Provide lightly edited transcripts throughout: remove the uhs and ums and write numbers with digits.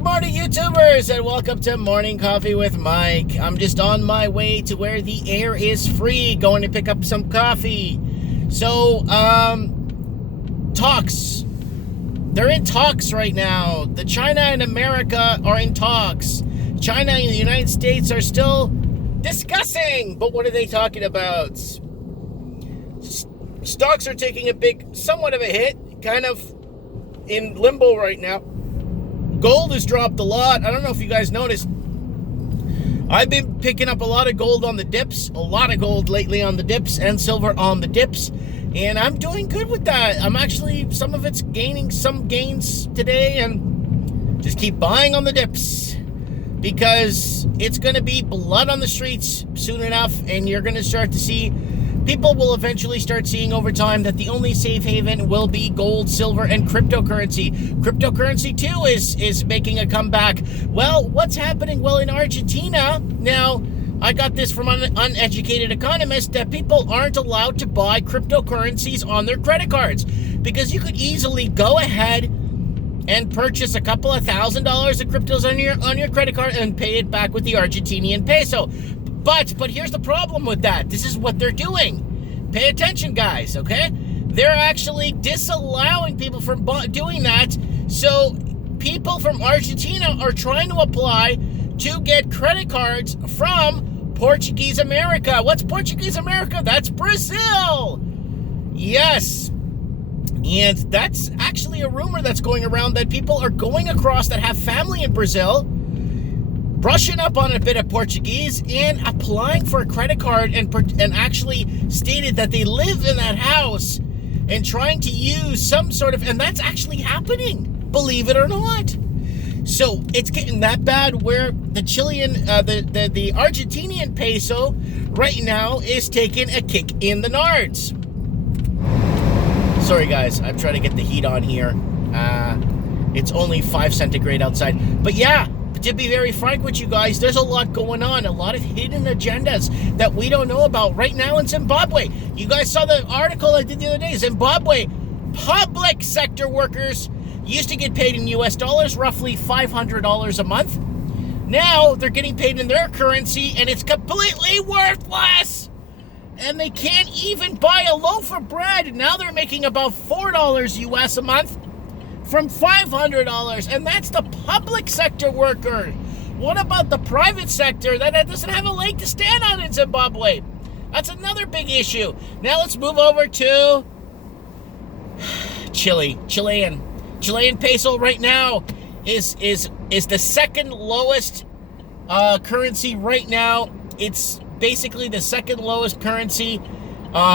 Good morning, YouTubers, and welcome to Morning Coffee with Mike. I'm just on my way to where the air is free, going to pick up some coffee. So, talks. They're in talks right now. The China and America are in talks. China and the United States are still discussing, but what are they talking about? Stocks are taking somewhat of a hit, kind of in limbo right now. Gold has dropped a lot. I don't know if you guys noticed. I've been picking up a lot of gold on the dips, a lot of gold lately on the dips, and silver on the dips, and I'm doing good with that. I'm actually, some of it's gaining some gains today, and just keep buying on the dips because it's going to be blood on the streets soon enough, and you're going to start to see, people will eventually start seeing over time that the only safe haven will be gold, silver, and cryptocurrency. Cryptocurrency, too, is making a comeback. Well, what's happening? Well, in Argentina, now, I got this from an uneducated economist, that people aren't allowed to buy cryptocurrencies on their credit cards because you could easily go ahead and purchase a couple of $1,000 of cryptos on your credit card and pay it back with the Argentinian peso. But here's the problem with that. This is what they're doing. Pay attention, guys, okay? They're actually disallowing people from doing that. So people from Argentina are trying to apply to get credit cards from Portuguese America. What's Portuguese America? That's Brazil. Yes. And that's actually a rumor that's going around that people are going across that have family in Brazil, brushing up on a bit of Portuguese and applying for a credit card and actually stated that they live in that house and trying to use some sort of, and that's actually happening, believe it or not. So it's getting that bad where the Chilean, the Argentinian peso right now is taking a kick in the nards. Sorry guys, I'm trying to get the heat on here. It's only 5 centigrade outside, but yeah. To be very frank with you guys, there's a lot going on, a lot of hidden agendas that we don't know about right now in Zimbabwe. You guys saw the article I did the other day. Zimbabwe public sector workers used to get paid in US dollars, roughly $500 a month. Now they're getting paid in their currency and it's completely worthless. And they can't even buy a loaf of bread. Now they're making about $4 US a month from $500, and that's the public sector worker. What about the private sector that doesn't have a leg to stand on in Zimbabwe? That's another big issue. Now let's move over to Chilean peso right now is the second lowest currency right now. It's basically the second lowest currency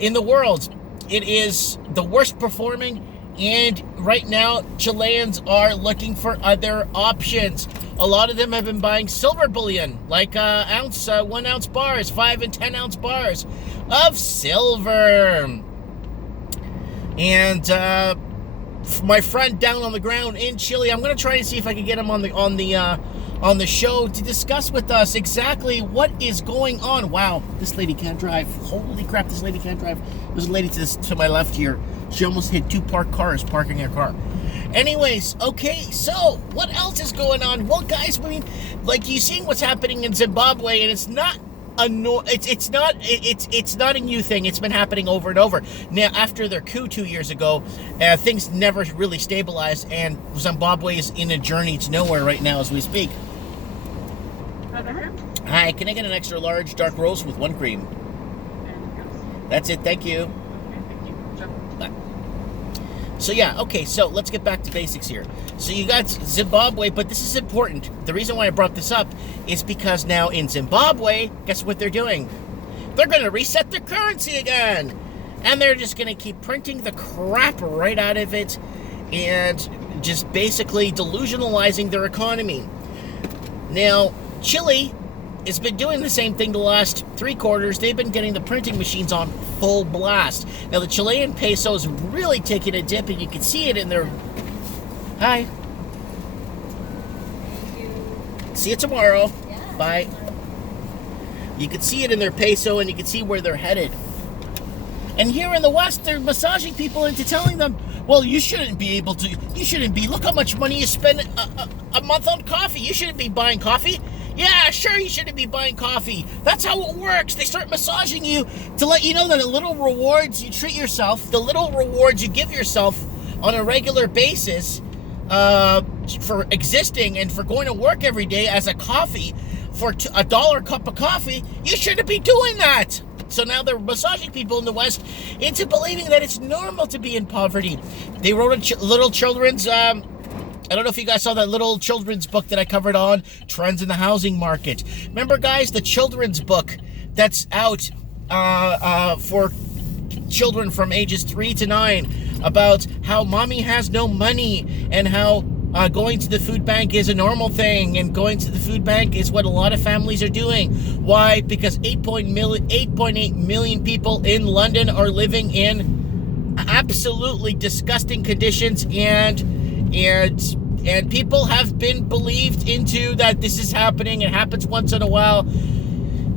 in the world. It is the worst performing. And right now, Chileans are looking for other options. A lot of them have been buying silver bullion, like 1 ounce bars, 5 and 10 ounce bars of silver. And my friend down on the ground in Chile, I'm going to try and see if I can get him on the show to discuss with us exactly what is going on. Wow, this lady can't drive. Holy crap, this lady can't drive. There's a lady to my left here. She almost hit 2 parked cars parking her car. Anyways, okay, so what else is going on? Well, guys, I mean, like, you seeing what's happening in Zimbabwe, and it's not it's not a new thing. It's been happening over and over. Now, after their coup 2 years ago, things never really stabilized, and Zimbabwe is in a journey to nowhere right now as we speak. Hi, can I get an extra large dark roast with 1 cream? That's it, thank you. So yeah, okay, so let's get back to basics here. So you got Zimbabwe, but this is important. The reason why I brought this up is because now in Zimbabwe, guess what they're doing? They're going to reset their currency again. And they're just going to keep printing the crap right out of it and just basically delusionalizing their economy. Now, Chile has been doing the same thing the last 3 quarters. They've been getting the printing machines on full blast. Now, the Chilean peso is really taking a dip, and you can see it in their... Hi. See you tomorrow. Yeah. Bye. You can see it in their peso, and you can see where they're headed. And here in the West, they're massaging people into telling them, Well, you shouldn't be able to. You shouldn't be. Look how much money you spend a month on coffee. You shouldn't be buying coffee. Yeah, sure, you shouldn't be buying coffee. That's how it works. They start massaging you to let you know that the little rewards you treat yourself, the little rewards you give yourself on a regular basis for existing and for going to work every day as a coffee, for $1 cup of coffee, you shouldn't be doing that. So now they're massaging people in the West into believing that it's normal to be in poverty. They wrote a little children's, I don't know if you guys saw that little children's book that I covered on trends in the housing market. Remember, guys, the children's book that's out for children from ages 3 to 9 about how mommy has no money and how going to the food bank is a normal thing, and going to the food bank is what a lot of families are doing. Why? Because 8.8 million people in London are living in absolutely disgusting conditions, and people have been believed into that this is happening. It happens once in a while.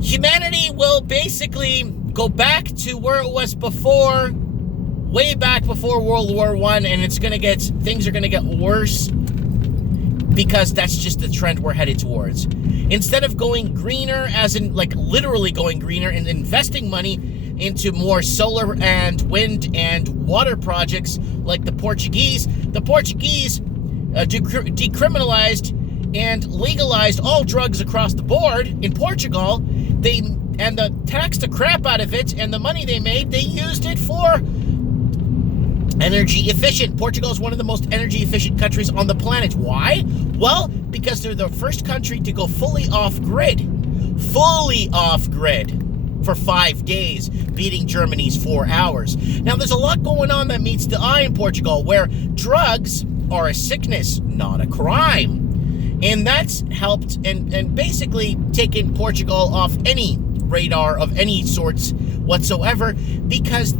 Humanity will basically go back to where it was before, way back before World War I, and things are gonna get worse, because that's just the trend we're headed towards. Instead of going greener, as in like literally going greener and investing money into more solar and wind and water projects like the Portuguese decriminalized and legalized all drugs across the board in Portugal. They taxed the crap out of it, and the money they made, they used it for energy efficient. Portugal is one of the most energy efficient countries on the planet. Why? Well, because they're the first country to go fully off grid for 5 days, beating Germany's 4 hours. Now, there's a lot going on that meets the eye in Portugal, where drugs are a sickness, not a crime. And that's helped and basically taken Portugal off any radar of any sorts whatsoever, because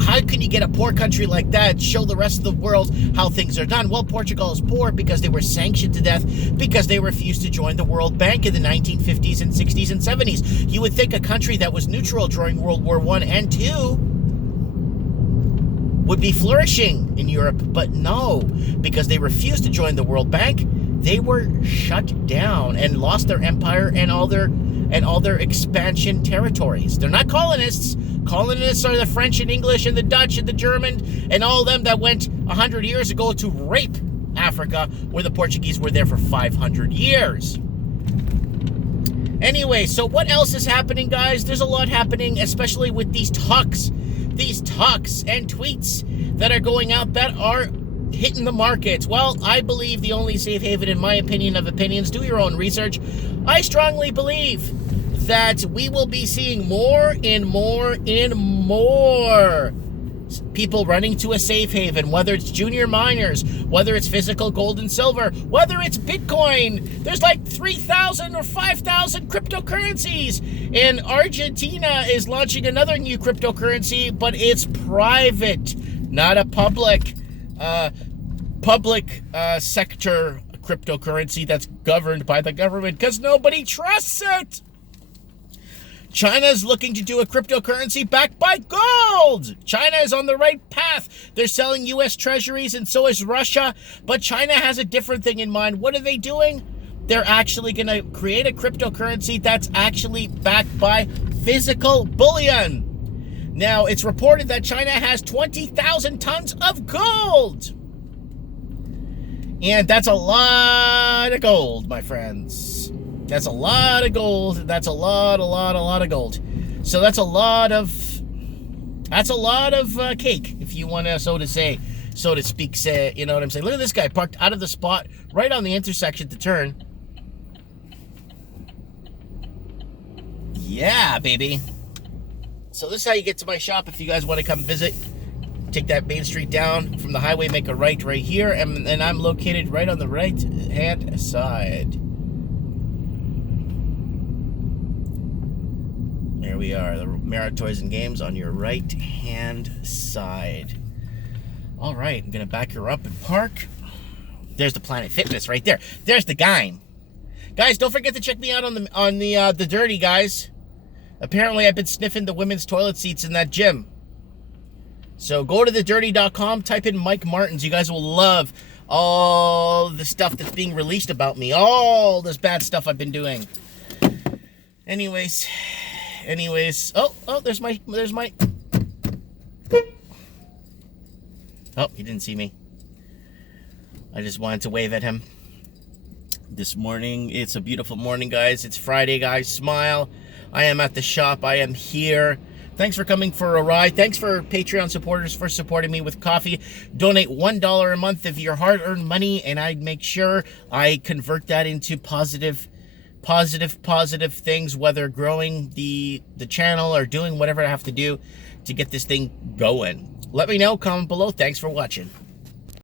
how can you get a poor country like that show the rest of the world how things are done? Well, Portugal is poor because they were sanctioned to death because they refused to join the World Bank in the 1950s and 60s and 70s. You would think a country that was neutral during World War I and II would be flourishing in Europe, but no, because they refused to join the World Bank. They were shut down and lost their empire and all their expansion territories. They're not colonists. Colonists are the French and English and the Dutch and the German and all them that went 100 years ago to rape Africa, where the Portuguese were there for 500 years. Anyway, so what else is happening, guys? There's a lot happening, especially with these talks and tweets that are going out that are hitting the markets. Well, I believe the only safe haven, in my opinion of opinions, do your own research, I strongly believe that we will be seeing more and more and more people running to a safe haven, whether it's junior miners, whether it's physical gold and silver, whether it's Bitcoin. There's like 3,000 or 5,000 cryptocurrencies, and Argentina is launching another new cryptocurrency, but it's private, not a public sector cryptocurrency that's governed by the government, because nobody trusts it. China's looking to do a cryptocurrency backed by gold. China is on the right path. They're selling U.S. treasuries, and so is Russia. But China has a different thing in mind. What are they doing? They're actually going to create a cryptocurrency that's actually backed by physical bullion. Now, it's reported that China has 20,000 tons of gold. And that's a lot of gold, my friends. That's a lot of gold. That's a lot of gold. So that's a lot of cake, if you want to, so to speak, say, you know what I'm saying? Look at this guy parked out of the spot right on the intersection to turn. Yeah, baby. So this is how you get to my shop if you guys want to come visit. Take that main street down from the highway, make a right here, and I'm located right on the right-hand side. There we are, the Merit Toys and Games on your right-hand side. All right, I'm going to back her up and park. There's the Planet Fitness right there. There's the game. Guys, don't forget to check me out on the Dirty, guys. Apparently, I've been sniffing the women's toilet seats in that gym. So go to thedirty.com, type in Mike Martins. You guys will love all the stuff that's being released about me. All this bad stuff I've been doing. Anyways. Oh, there's my. Oh, he didn't see me. I just wanted to wave at him. This morning, it's a beautiful morning, guys. It's Friday, guys. Smile. I am at the shop. I am here. Thanks for coming for a ride. Thanks for Patreon supporters for supporting me with coffee. Donate $1 a month of your hard-earned money, and I make sure I convert that into positive things, whether growing the channel or doing whatever I have to do to get this thing going. Let me know. Comment below. Thanks for watching.